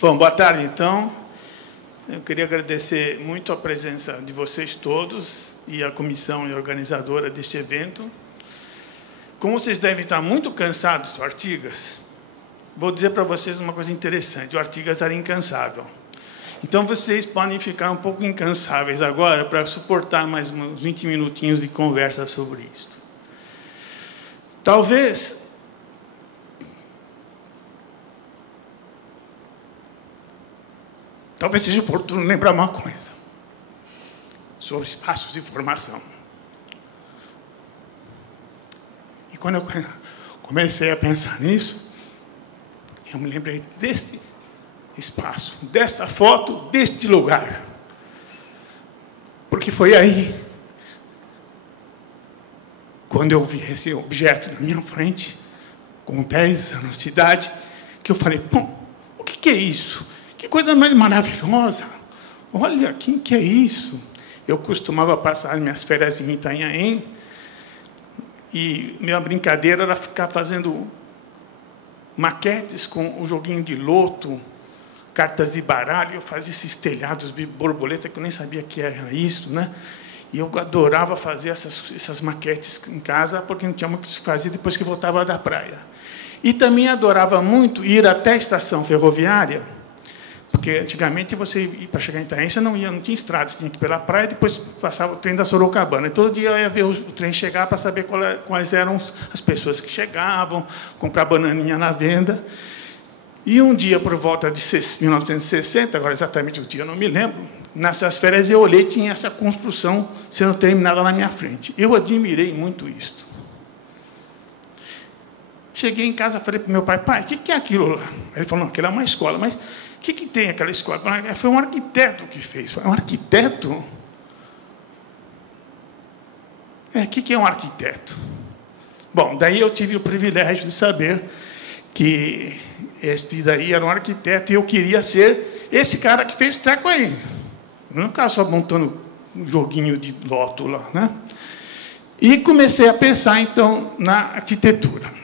Bom, boa tarde, então. Eu queria agradecer muito a presença de vocês todos e a comissão e organizadora deste evento. Como vocês devem estar muito cansados do Artigas, vou dizer para vocês uma coisa interessante. O Artigas era incansável. Então, vocês podem ficar um pouco incansáveis agora para suportar mais uns 20 minutinhos de conversa sobre isto. Talvez seja oportuno lembrar uma coisa sobre espaços de formação. E quando eu comecei a pensar nisso, eu me lembrei deste espaço, dessa foto, deste lugar. Porque foi aí, quando eu vi esse objeto na minha frente, com 10 anos de idade, que eu falei, bom, o que é isso? Que coisa mais maravilhosa! Olha, que é isso? Eu costumava passar minhas férias em Itanhaém, e minha brincadeira era ficar fazendo maquetes com o joguinho de loto, cartas de baralho. Eu fazia esses telhados de borboleta, que eu nem sabia que era isso, né? E eu adorava fazer essas maquetes em casa, porque não tinha muito o que fazer depois que voltava da praia. E também adorava muito ir até a estação ferroviária, porque antigamente você ia para chegar em Itaém, você não tinha estrada, você tinha que ir pela praia, depois passava o trem da Sorocabana. E todo dia eu ia ver o trem chegar para saber quais eram as pessoas que chegavam, comprar bananinha na venda. E um dia, por volta de 1960, agora exatamente o dia eu não me lembro, nessas férias eu olhei e tinha essa construção sendo terminada na minha frente. Eu admirei muito isto. Cheguei em casa e falei para o meu pai, pai, o que é aquilo lá? Ele falou, não, aquilo é uma escola, mas o que tem aquela escola? Foi um arquiteto que fez. Foi um arquiteto? O que é um arquiteto? Bom, daí eu tive o privilégio de saber que este daí era um arquiteto e eu queria ser esse cara que fez treco aí. Eu não ficava só montando um joguinho de loto lá, né? E comecei a pensar, então, na arquitetura.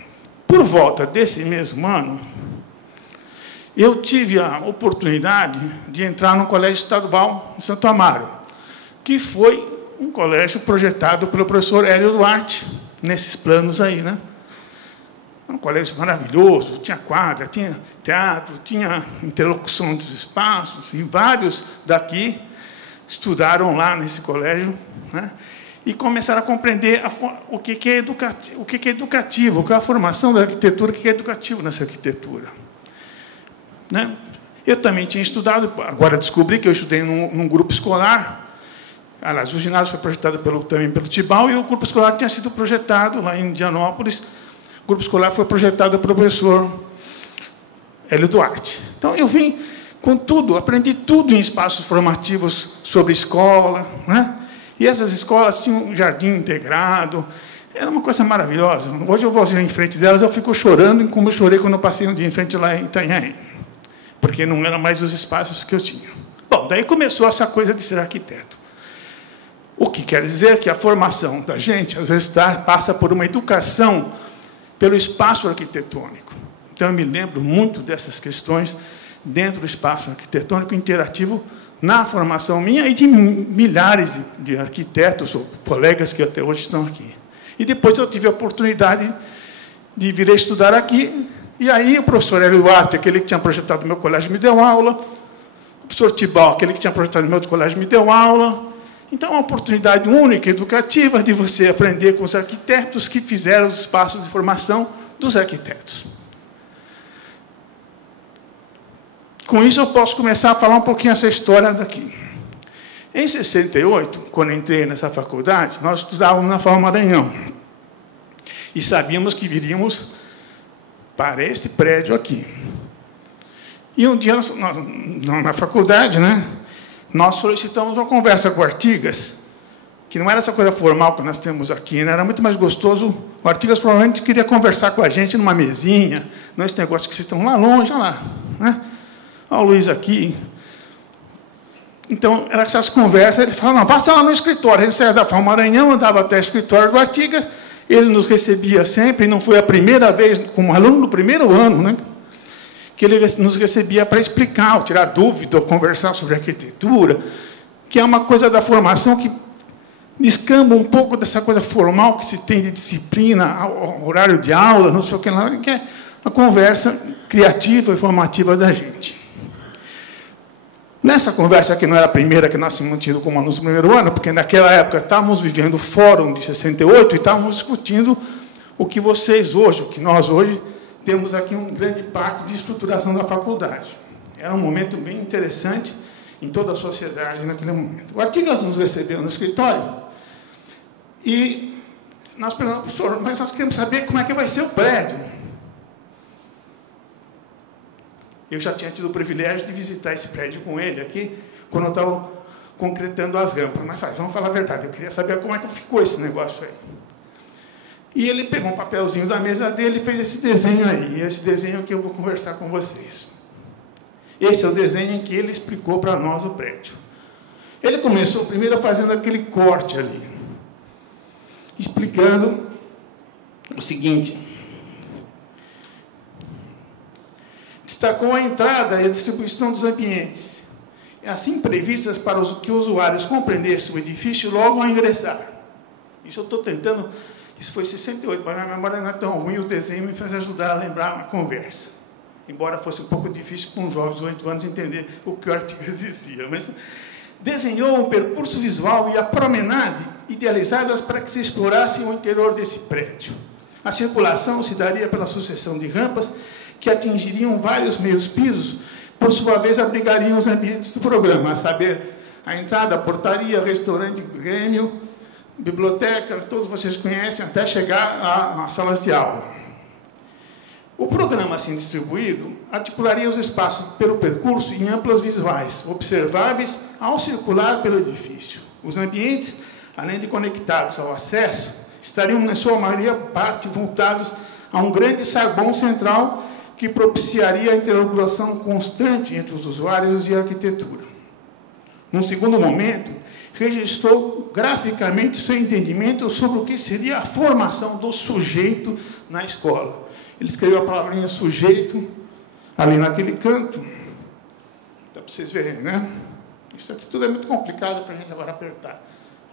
Por volta desse mesmo ano, eu tive a oportunidade de entrar no Colégio Estadual em Santo Amaro, que foi um colégio projetado pelo professor Hélio Duarte, nesses planos aí, né? Um colégio maravilhoso, tinha quadra, tinha teatro, tinha interlocução dos espaços, e vários daqui estudaram lá nesse colégio, né? E começaram a compreender o que é educativo, o que é educativo, qual é a formação da arquitetura, o que é educativo nessa arquitetura. Né? Eu também tinha estudado, agora descobri que eu estudei num grupo escolar. Aliás, o ginásio foi projetado também pelo Tibau, e o grupo escolar tinha sido projetado lá em Indianópolis. O grupo escolar foi projetado pelo professor Hélio Duarte. Então, eu vim com tudo, aprendi tudo em espaços formativos sobre escola, né? E essas escolas tinham um jardim integrado, era uma coisa maravilhosa. Hoje eu vou em frente delas, eu fico chorando, como eu chorei quando eu passei um dia em frente lá em Itanhaém, porque não eram mais os espaços que eu tinha. Bom, daí começou essa coisa de ser arquiteto. O que quer dizer que a formação da gente, às vezes, passa por uma educação pelo espaço arquitetônico. Então, eu me lembro muito dessas questões dentro do espaço arquitetônico interativo, na formação minha e de milhares de arquitetos ou colegas que até hoje estão aqui. E depois eu tive a oportunidade de vir a estudar aqui, e aí o professor Hélio Duarte, aquele que tinha projetado o meu colégio, me deu aula, o professor Tibau, aquele que tinha projetado o meu colégio, me deu aula. Então, é uma oportunidade única, educativa, de você aprender com os arquitetos que fizeram os espaços de formação dos arquitetos. Com isso, eu posso começar a falar um pouquinho essa história daqui. Em 68, quando entrei nessa faculdade, nós estudávamos na FAU Maranhão. E sabíamos que viríamos para este prédio aqui. E um dia, na faculdade, né, nós solicitamos uma conversa com o Artigas, que não era essa coisa formal que nós temos aqui, né, era muito mais gostoso. O Artigas provavelmente queria conversar com a gente numa mesinha, não esse negócio que vocês estão lá longe, olha lá, né? Olha o Luiz aqui. Então, eram essas conversas. Ele falava, não, passa lá no escritório. A gente saía da FAU Maranhão, andava até o escritório do Artigas, ele nos recebia sempre, e não foi a primeira vez, como aluno do primeiro ano, né? que ele nos recebia para explicar, ou tirar dúvida, ou conversar sobre arquitetura, que é uma coisa da formação que descamba um pouco dessa coisa formal que se tem de disciplina, horário de aula, não sei o que lá, que é uma conversa criativa e formativa da gente. Nessa conversa, que não era a primeira que nós tínhamos tido como alunos no primeiro ano, porque naquela época estávamos vivendo o Fórum de 68 e estávamos discutindo o que vocês hoje, o que nós hoje, temos aqui um grande pacto de estruturação da faculdade. Era um momento bem interessante em toda a sociedade naquele momento. O Artigas nos recebeu no escritório e nós perguntamos, professor, mas nós queremos saber como é que vai ser o prédio. Eu já tinha tido o privilégio de visitar esse prédio com ele aqui, quando eu estava concretando as rampas. Mas vamos falar a verdade, eu queria saber como é que ficou esse negócio aí. E ele pegou um papelzinho da mesa dele e fez esse desenho aí. E esse desenho aqui eu vou conversar com vocês. Esse é o desenho em que ele explicou para nós o prédio. Ele começou primeiro fazendo aquele corte ali, explicando o seguinte. Destacou a entrada e a distribuição dos ambientes, assim previstas para que os usuários compreendessem o edifício logo ao ingressar. Isso eu estou tentando, isso foi em 68, mas a minha memória não é tão ruim, o desenho me fez ajudar a lembrar a conversa. Embora fosse um pouco difícil para um jovem de 8 anos entender o que o Artigas dizia. Mas desenhou um percurso visual e a promenade idealizadas para que se explorasse o interior desse prédio. A circulação se daria pela sucessão de rampas que atingiriam vários meios pisos, por sua vez abrigariam os ambientes do programa, a saber, a entrada, a portaria, restaurante, grêmio, biblioteca, todos vocês conhecem, até chegar às salas de aula. O programa, assim distribuído, articularia os espaços pelo percurso em amplas visuais, observáveis ao circular pelo edifício. Os ambientes, além de conectados ao acesso, estariam, na sua maioria parte, voltados a um grande saguão central que propiciaria a interlocução constante entre os usuários e a arquitetura. Num segundo momento, registrou graficamente seu entendimento sobre o que seria a formação do sujeito na escola. Ele escreveu a palavrinha sujeito ali naquele canto. Dá para vocês verem, né? Isso aqui tudo é muito complicado para a gente agora apertar.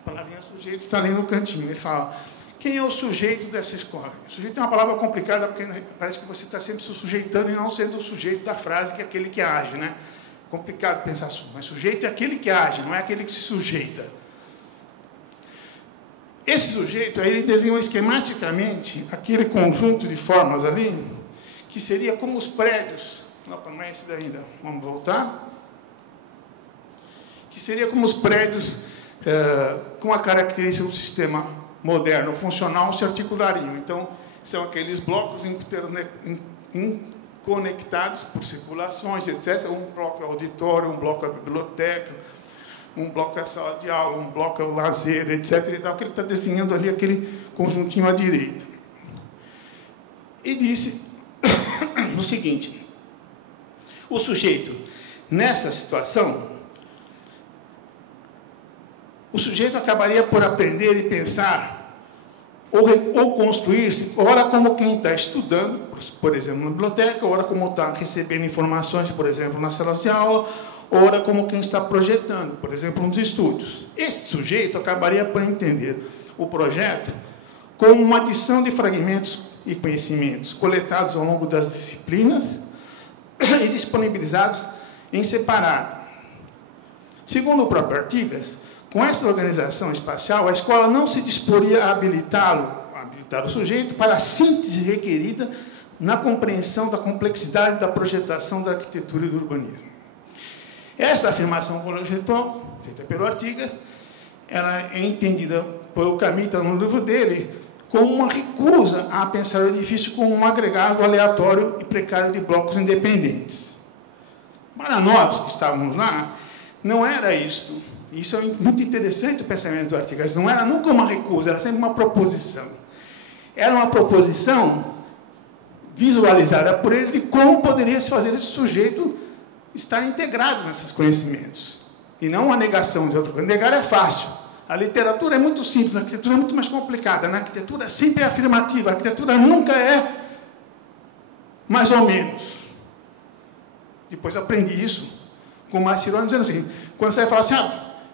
A palavrinha sujeito está ali no cantinho. Ele fala, quem é o sujeito dessa escola? O sujeito é uma palavra complicada, porque parece que você está sempre se sujeitando e não sendo o sujeito da frase, que é aquele que age, né? Complicado pensar assim, mas sujeito é aquele que age, não é aquele que se sujeita. Esse sujeito, aí ele desenhou esquematicamente aquele conjunto de formas ali, que seria como os prédios. Não é esse daí ainda. Vamos voltar? Que seria como os prédios com a característica do sistema moderno, funcional, se articulariam. Então, são aqueles blocos conectados por circulações, etc. Um bloco é o auditório, um bloco é a biblioteca, um bloco é a sala de aula, um bloco é o lazer, etc. E tal, que ele está desenhando ali aquele conjuntinho à direita. E disse o seguinte, o sujeito, nessa situação, o sujeito acabaria por aprender e pensar ou construir-se, ora como quem está estudando, por exemplo, na biblioteca, ora como está recebendo informações, por exemplo, nas salas de aula, ora como quem está projetando, por exemplo, nos estúdios. Esse sujeito acabaria por entender o projeto como uma adição de fragmentos e conhecimentos coletados ao longo das disciplinas e disponibilizados em separado. Segundo o próprio Artigas, com essa organização espacial, a escola não se disporia a habilitar o sujeito para a síntese requerida na compreensão da complexidade da projetação da arquitetura e do urbanismo. Esta afirmação conceitual, feita pelo Artigas, ela é entendida pelo Camita no livro dele como uma recusa a pensar o edifício como um agregado aleatório e precário de blocos independentes. Para nós que estávamos lá, não era isto. Isso é muito interessante, o pensamento do Artigas. Não era nunca uma recusa, era sempre uma proposição. Era uma proposição visualizada por ele de como poderia se fazer esse sujeito estar integrado nesses conhecimentos. E não uma negação de outra coisa. Negar é fácil. A literatura é muito simples, a arquitetura é muito mais complicada. Na arquitetura sempre é afirmativa, a arquitetura nunca é mais ou menos. depois eu aprendi isso com o Marcirone, dizendo assim, quando você fala assim,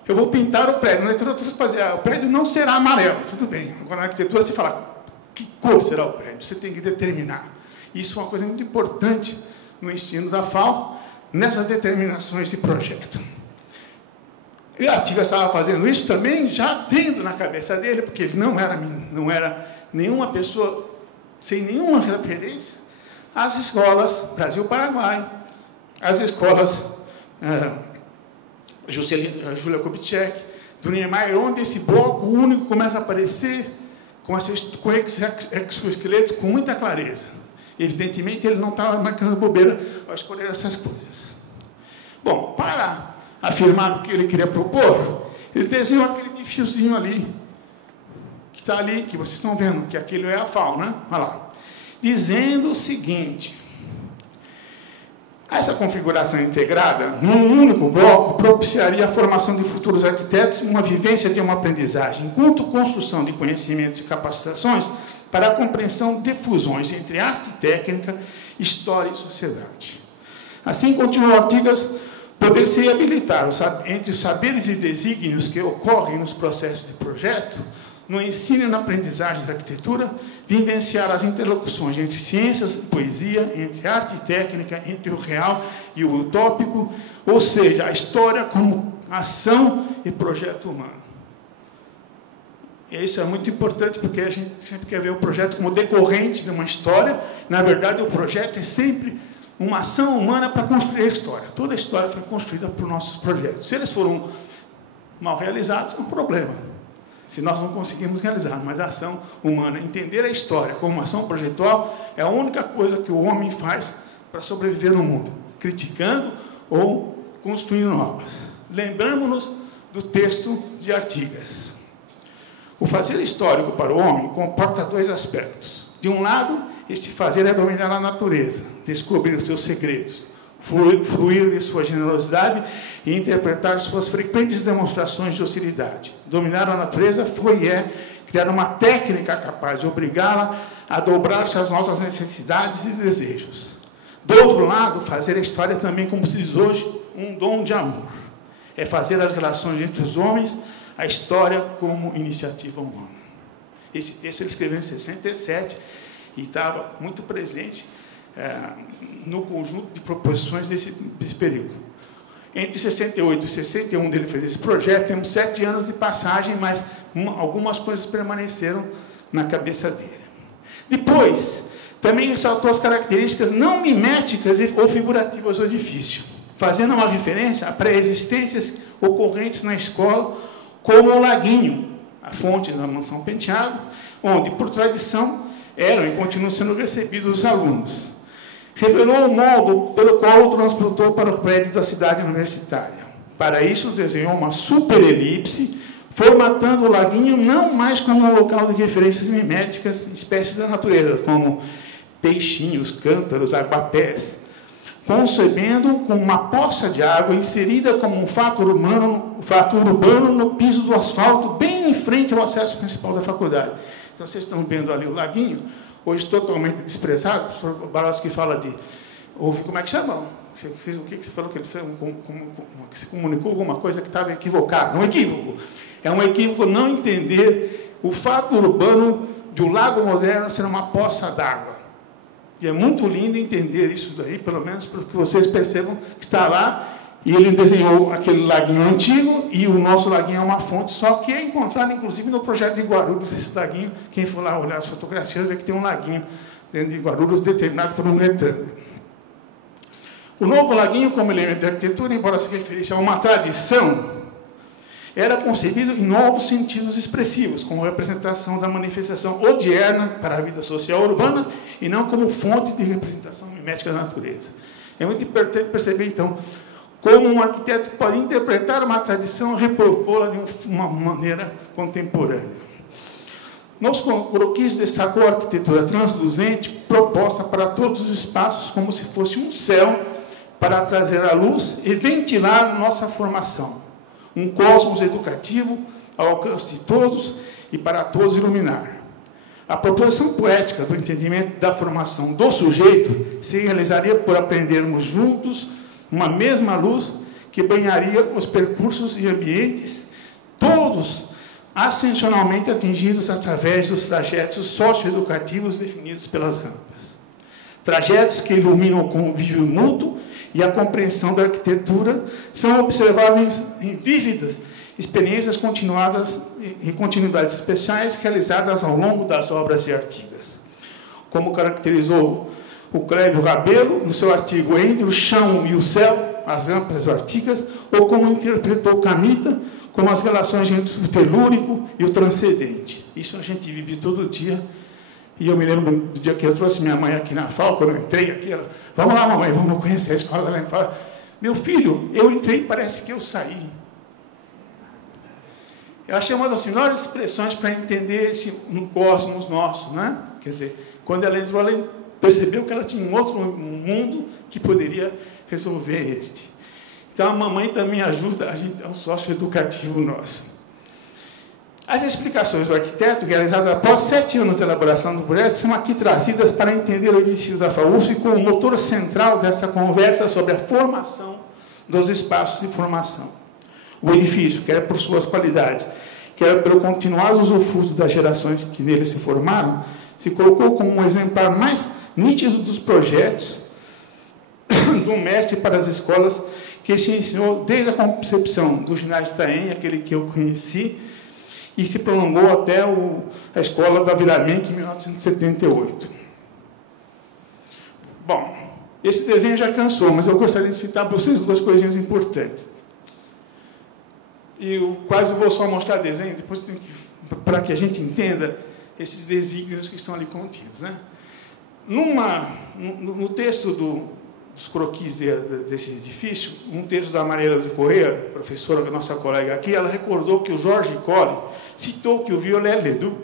eu vou pintar o prédio, na literatura você fala assim, o prédio não será amarelo, tudo bem. Agora, na arquitetura, você fala, que cor será o prédio? Você tem que determinar. Isso é uma coisa muito importante no ensino da FAO, nessas determinações de projeto. E Artigas estava fazendo isso também, já tendo na cabeça dele, porque ele não era nenhuma pessoa sem nenhuma referência, as escolas Brasil-Paraguai, as escolas Júlia Kubitschek, do Niemeyer, onde esse bloco único começa a aparecer com esse exoesqueleto com muita clareza. Evidentemente, ele não estava marcando bobeira ao escolher essas coisas. Bom, para afirmar o que ele queria propor, ele desenhou aquele edifíciozinho ali, que está ali, que vocês estão vendo, que aquilo é a FAO, né? Olha lá. Dizendo o seguinte: essa configuração integrada, num único bloco, propiciaria a formação de futuros arquitetos, uma vivência de uma aprendizagem, enquanto construção de conhecimento e capacitações para a compreensão de fusões entre arte e técnica, história e sociedade. Assim, continuou Artigas, poder-se habilitar entre os saberes e desígnios que ocorrem nos processos de projeto, no ensino e na aprendizagem da arquitetura, vivenciar as interlocuções entre ciências e poesia, entre arte e técnica, entre o real e o utópico, ou seja, a história como ação e projeto humano. E isso é muito importante, porque a gente sempre quer ver o projeto como decorrente de uma história. Na verdade, o projeto é sempre uma ação humana para construir a história. Toda a história foi construída por nossos projetos. Se eles foram mal realizados, é um problema. Se nós não conseguimos realizar, mas a ação humana, entender a história como uma ação projetual, é a única coisa que o homem faz para sobreviver no mundo, criticando ou construindo novas. Lembramos-nos do texto de Artigas. O fazer histórico para o homem comporta dois aspectos. De um lado, este fazer é dominar a natureza, descobrir os seus segredos, fruir de sua generosidade e interpretar suas frequentes demonstrações de hostilidade. Dominar a natureza foi e é criar uma técnica capaz de obrigá-la a dobrar-se às nossas necessidades e desejos. Do outro lado, fazer a história também, como se diz hoje, um dom de amor. É fazer as relações entre os homens, a história como iniciativa humana. Esse texto ele escreveu em 67 e estava muito presente no conjunto de proposições desse período. Entre 68 e 61, ele fez esse projeto, temos 7 anos de passagem, mas algumas coisas permaneceram na cabeça dele. Depois, também ressaltou as características não miméticas ou figurativas do edifício, fazendo uma referência a pré-existências ocorrentes na escola, como o laguinho, a fonte da mansão Penteado, onde, por tradição, eram e continuam sendo recebidos os alunos. Revelou o modo pelo qual o transportou para os prédios da cidade universitária. Para isso, desenhou uma superelipse, formatando o laguinho não mais como um local de referências miméticas, espécies da natureza, como peixinhos, cântaros, aguapés, concebendo com uma poça de água inserida como um fator urbano no piso do asfalto, bem em frente ao acesso principal da faculdade. Então, vocês estão vendo ali o laguinho, hoje totalmente desprezado. O professor Barosky fala de... Como é que chama? Você fez o que você falou que ele fez? Que se comunicou alguma coisa que estava equivocada. Um equívoco. É um equívoco não entender o fato urbano de um lago moderno ser uma poça d'água. E é muito lindo entender isso daí, pelo menos para que vocês percebam que está lá, e ele desenhou aquele laguinho antigo, e o nosso laguinho é uma fonte, só que é encontrado, inclusive, no projeto de Guarulhos, esse laguinho. Quem for lá olhar as fotografias, vê que tem um laguinho dentro de Guarulhos, determinado por um retângulo. O novo laguinho, como elemento de arquitetura, embora se referisse a uma tradição, era concebido em novos sentidos expressivos, como representação da manifestação odierna para a vida social urbana e não como fonte de representação mimética da natureza. É muito importante perceber, então, como um arquiteto pode interpretar uma tradição e repropô-la de uma maneira contemporânea. Nos croquis destacou a arquitetura transluzente proposta para todos os espaços como se fosse um céu para trazer a luz e ventilar nossa formação. Um cosmos educativo ao alcance de todos e para todos iluminar. A proposição poética do entendimento da formação do sujeito se realizaria por aprendermos juntos uma mesma luz que banharia os percursos e ambientes, todos ascensionalmente atingidos através dos trajetos socioeducativos definidos pelas rampas. Trajetos que iluminam o convívio mútuo e a compreensão da arquitetura são observáveis em vívidas experiências continuadas e continuidades especiais realizadas ao longo das obras de Artigas. Como caracterizou o Clébio Rabelo no seu artigo Entre o Chão e o Céu, as rampas do Artigas, ou como interpretou Camita, como as relações entre o telúrico e o transcendente. Isso a gente vive todo dia. E eu me lembro do dia que eu trouxe minha mãe aqui na FAO, quando eu entrei aqui, ela, vamos lá, mamãe, vamos conhecer a escola. Ela fala, meu filho, eu entrei, parece que eu saí. Eu achei uma das melhores expressões para entender esse cosmos nosso, né? Quer dizer, quando ela entrou, ela percebeu que ela tinha um outro mundo que poderia resolver este. Então, a mamãe também ajuda, a gente é um sócio educativo nosso. As explicações do arquiteto, realizadas após 7 anos de elaboração do projeto, são aqui trazidas para entender o edifício da FAUSP como o motor central desta conversa sobre a formação dos espaços de formação. O edifício, quer por suas qualidades, quer pelo continuado usufruto das gerações que nele se formaram, se colocou como um exemplar mais nítido dos projetos do mestre para as escolas que se ensinou desde a concepção do ginásio de Itaém, aquele que eu conheci, e se prolongou até a escola da Viramenque, em 1978. Bom, esse desenho já cansou, mas eu gostaria de citar para vocês 2 coisinhas importantes. E eu quase vou só mostrar desenho, depois para que a gente entenda esses desígnios que estão ali contidos, né? No texto dos croquis desse edifício, um texto da Mariela de Correia, professora, nossa colega aqui, ela recordou que o Jorge Colli citou que o Viollet-le-Duc,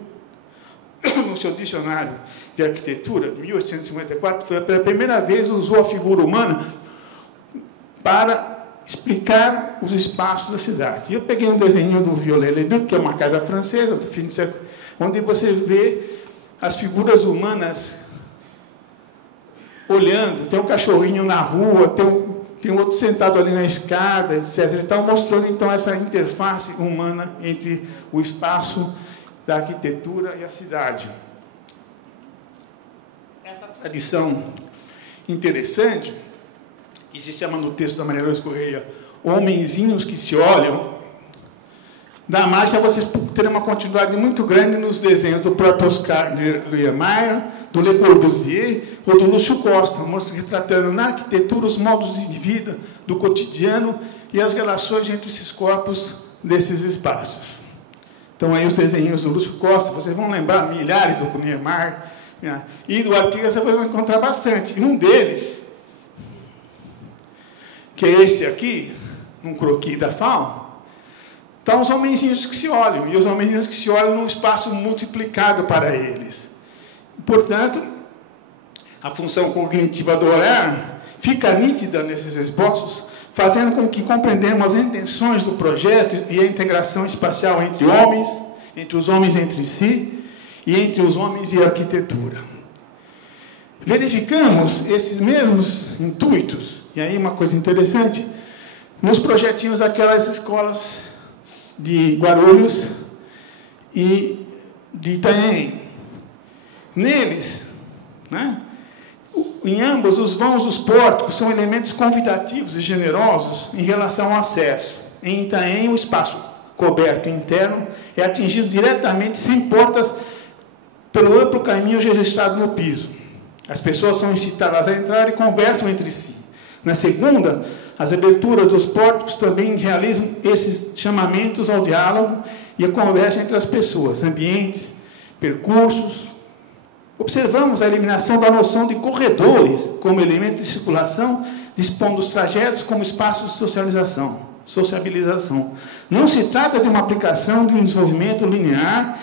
no seu dicionário de arquitetura, de 1854, foi pela primeira vez usou a figura humana para explicar os espaços da cidade. E eu peguei um desenho do Viollet-le-Duc, que é uma casa francesa, do fim do século, onde você vê as figuras humanas olhando, tem um cachorrinho na rua, tem um outro sentado ali na escada, etc. Ele está mostrando, então, essa interface humana entre o espaço da arquitetura e a cidade. Essa tradição interessante, que se chama no texto da Maria Luiz Correia, homenzinhos que se olham, dá margem a vocês terem uma continuidade muito grande nos desenhos do próprio Oscar Niemeyer, do Le Corbusier ou do Lúcio Costa, retratando na arquitetura os modos de vida do cotidiano e as relações entre esses corpos desses espaços. Então, aí os desenhos do Lúcio Costa, vocês vão lembrar milhares do Niemeyer, e do Artigas vocês vão encontrar bastante. E um deles, que é este aqui, um croquis da FAO, estão os homenzinhos que se olham, e os homenzinhos que se olham num espaço multiplicado para eles. Portanto, a função cognitiva do olhar fica nítida nesses esboços, fazendo com que compreendamos as intenções do projeto e a integração espacial entre os homens entre si e entre os homens e a arquitetura. Verificamos esses mesmos intuitos, e aí uma coisa interessante, nos projetinhos daquelas escolas de Guarulhos e de Itaém. Neles, né, em ambos, os vãos dos pórticos são elementos convidativos e generosos em relação ao acesso. Em Itaém, o espaço coberto interno é atingido diretamente, sem portas, pelo amplo caminho registrado no piso. As pessoas são incitadas a entrar e conversam entre si. Na segunda, as aberturas dos pórticos também realizam esses chamamentos ao diálogo e a conversa entre as pessoas, ambientes, percursos. Observamos a eliminação da noção de corredores como elemento de circulação, dispondo os trajetos como espaços de sociabilização. Não se trata de uma aplicação de um desenvolvimento linear,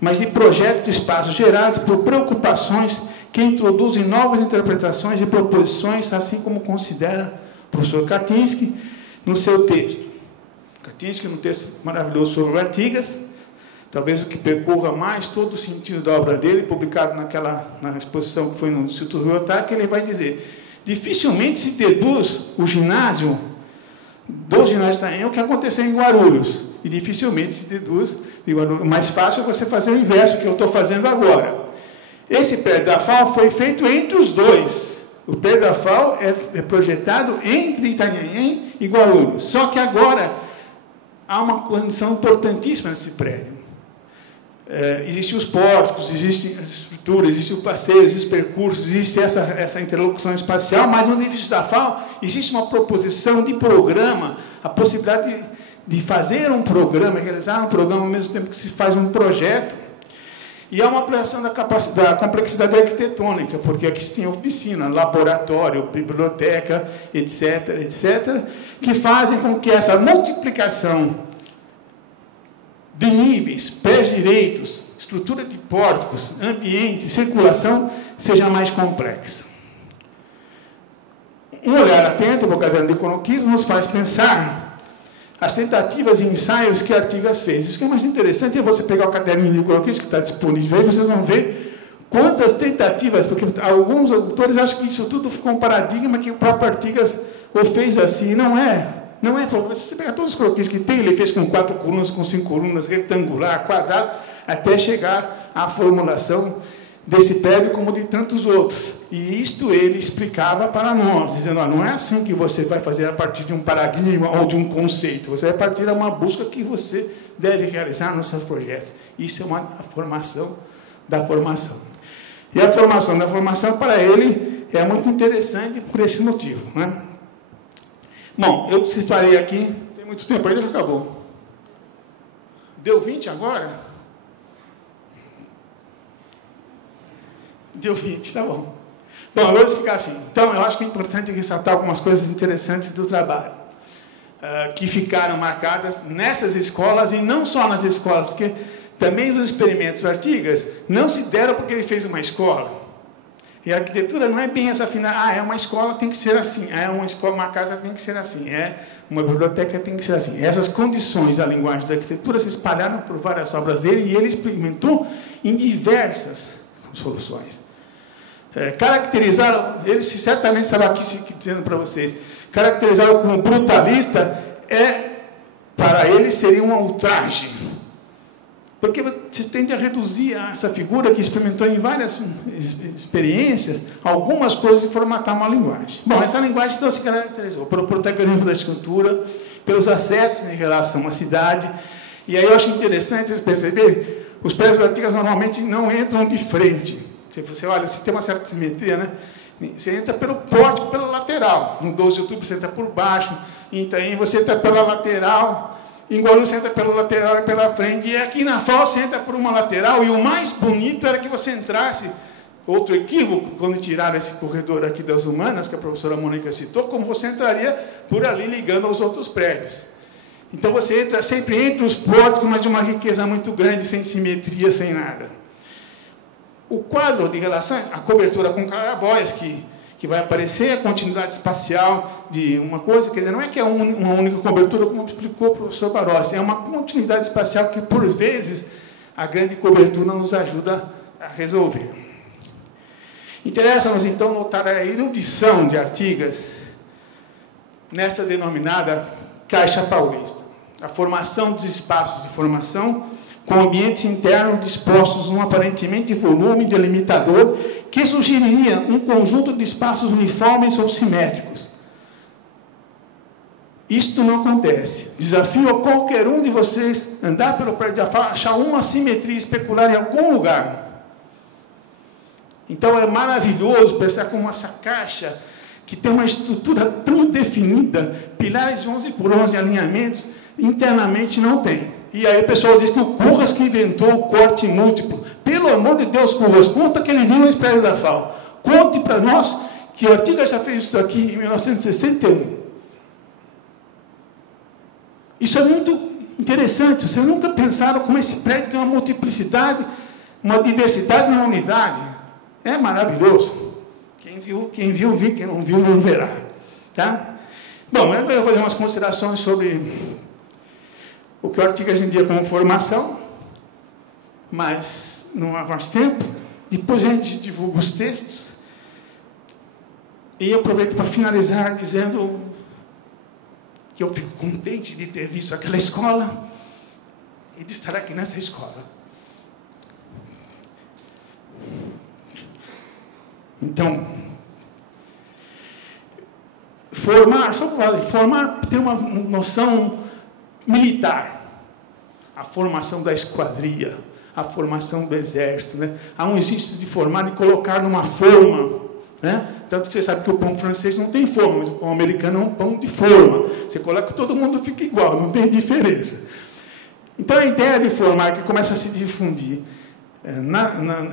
mas de projeto de espaços gerados por preocupações que introduzem novas interpretações e proposições, assim como considera o professor Katinsky no seu texto. Katinsky, num texto maravilhoso sobre o Artigas, talvez o que percorra mais todo o sentido da obra dele, publicado na exposição que foi no Instituto Lyotard, que ele vai dizer: dificilmente se deduz o ginásio do ginásio Itaenha o que aconteceu em Guarulhos. E dificilmente se deduz de Guarulhos. Mais fácil é você fazer o inverso que eu estou fazendo agora. Esse prédio da FAO foi feito entre os dois. O prédio da FAO é projetado entre Itanhaém e Guarulhos. Só que agora há uma condição importantíssima nesse prédio. Existem os pórticos, existe a estrutura, existe o passeio, existem os percursos, existe essa interlocução espacial, mas no edifício da FAO existe uma proposição de programa, a possibilidade de fazer um programa, realizar um programa ao mesmo tempo que se faz um projeto. E há uma ampliação da complexidade arquitetônica, porque aqui se tem oficina, laboratório, biblioteca, etc., etc., que fazem com que essa multiplicação de níveis, pés direitos, estrutura de pórticos, ambiente, circulação, seja mais complexa. Um olhar atento para o caderno de croquis nos faz pensar as tentativas e ensaios que Artigas fez. Isso que é mais interessante é você pegar o caderno de croquis que está disponível aí, vocês vão ver quantas tentativas, porque alguns autores acham que isso tudo ficou um paradigma que o próprio Artigas o fez assim. Não é. Não é, se você pegar todos os croquis que tem, ele fez com 4 colunas, com 5 colunas, retangular, quadrado, até chegar à formulação desse prédio como de tantos outros. E isto ele explicava para nós, dizendo, não é assim que você vai fazer a partir de um paradigma ou de um conceito, você vai partir de uma busca que você deve realizar nos seus projetos. Isso é uma formação da formação. E a formação da formação, para ele, é muito interessante por esse motivo, né? Bom, eu separei aqui, tem muito tempo ainda, já acabou. Deu 20 agora? Deu 20, tá bom. Bom, eu vou explicar assim. Então, eu acho que é importante ressaltar algumas coisas interessantes do trabalho, que ficaram marcadas nessas escolas, e não só nas escolas, porque também nos experimentos Artigas não se deram porque ele fez uma escola. E a arquitetura não é bem essa final, é uma escola, tem que ser assim, é uma escola, uma casa tem que ser assim, é uma biblioteca tem que ser assim. Essas condições da linguagem da arquitetura se espalharam por várias obras dele e ele experimentou em diversas soluções. Caracterizaram, ele certamente estava aqui dizendo para vocês, caracterizaram como brutalista para ele seria um ultraje. Porque você tende a reduzir essa figura que experimentou em várias experiências, algumas coisas e formatar uma linguagem. Bom, essa linguagem então se caracterizou pelo protagonismo da escultura, pelos acessos em relação à cidade. E aí eu acho interessante vocês perceberem, os prédios Artigas normalmente não entram de frente. Se você olha, se tem uma certa simetria, né? Você entra pelo pórtico, pela lateral. No 12 de outubro você entra por baixo, em Itaim você entra pela lateral. Em Guarulhos você entra pela lateral e pela frente, e aqui na FAO você entra por uma lateral, e o mais bonito era que você entrasse, outro equívoco, quando tiraram esse corredor aqui das humanas, que a professora Mônica citou, como você entraria por ali ligando aos outros prédios. Então você entra sempre entre os pórticos, mas de uma riqueza muito grande, sem simetria, sem nada. O quadro de relação, a cobertura com clarabóias, que vai aparecer a continuidade espacial de uma coisa, quer dizer, não é que é uma única cobertura, como explicou o professor Barossi, é uma continuidade espacial que, por vezes, a grande cobertura nos ajuda a resolver. Interessa-nos, então, notar a erudição de Artigas nesta denominada Caixa Paulista. A formação dos espaços de formação com ambientes internos dispostos num aparentemente volume delimitador que sugeriria um conjunto de espaços uniformes ou simétricos. Isto não acontece. Desafio a qualquer um de vocês andar pelo prédio da FAO, achar uma simetria especular em algum lugar. Então, é maravilhoso pensar como essa caixa, que tem uma estrutura tão definida, pilares de 11 por 11 alinhamentos, internamente não tem. E aí o pessoal diz que o Curras que inventou o corte múltiplo. Pelo amor de Deus, Curras, conta que ele viu no prédio da FAO. Conte para nós que o Artigas já fez isso aqui em 1961. Isso é muito interessante. Vocês nunca pensaram como esse prédio tem uma multiplicidade, uma diversidade na unidade. É maravilhoso. Quem viu, viu. Quem não viu, não verá. Tá? Bom, eu vou fazer umas considerações sobre o que o Artigas entendia como formação, mas não há mais tempo. Depois a gente divulga os textos. E eu aproveito para finalizar dizendo que eu fico contente de ter visto aquela escola e de estar aqui nessa escola. Então, formar tem uma noção militar. A formação da esquadria, a formação do exército, né? Há um exercício de formar e colocar numa forma, né? Tanto que você sabe que o pão francês não tem forma, mas o pão americano é um pão de forma. Você coloca, todo mundo fica igual, não tem diferença. Então, a ideia de formar, que começa a se difundir,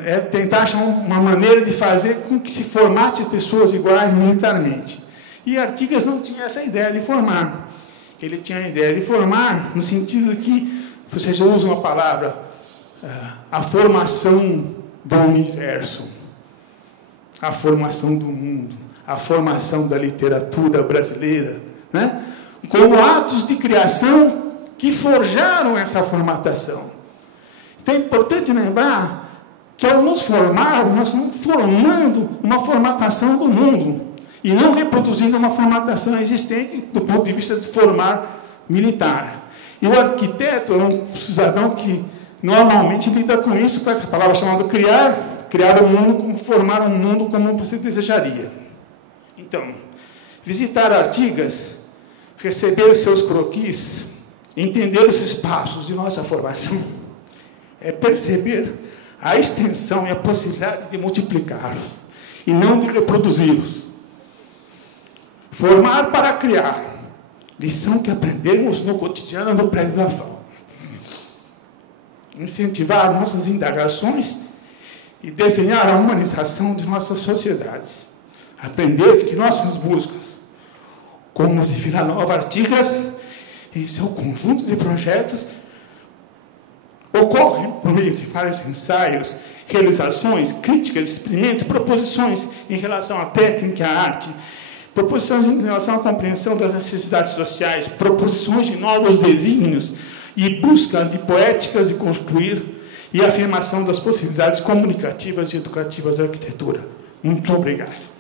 é tentar achar uma maneira de fazer com que se formate pessoas iguais militarmente. E Artigas não tinha essa ideia de formar. Ele tinha a ideia de formar no sentido que vocês usam a palavra a formação do universo, a formação do mundo, a formação da literatura brasileira, né? Como atos de criação que forjaram essa formatação. Então é importante lembrar que ao nos formar, nós estamos formando uma formatação do mundo e não reproduzindo uma formatação existente do ponto de vista de formar militar. E o arquiteto é um cidadão que normalmente lida com isso, com essa palavra chamada criar um mundo, formar um mundo como você desejaria. Então, visitar Artigas, receber seus croquis, entender os espaços de nossa formação, é perceber a extensão e a possibilidade de multiplicá-los, e não de reproduzi-los. Formar para criar. Lição que aprendemos no cotidiano no prédio da FAO. Incentivar nossas indagações e desenhar a humanização de nossas sociedades. Aprender que nossas buscas, como as de Vila Nova Artigas, em seu conjunto de projetos, ocorrem por meio de vários ensaios, realizações, críticas, experimentos, proposições em relação à técnica e à arte, proposições em relação à compreensão das necessidades sociais, proposições de novos desígnios e busca de poéticas de construir e afirmação das possibilidades comunicativas e educativas da arquitetura. Muito obrigado.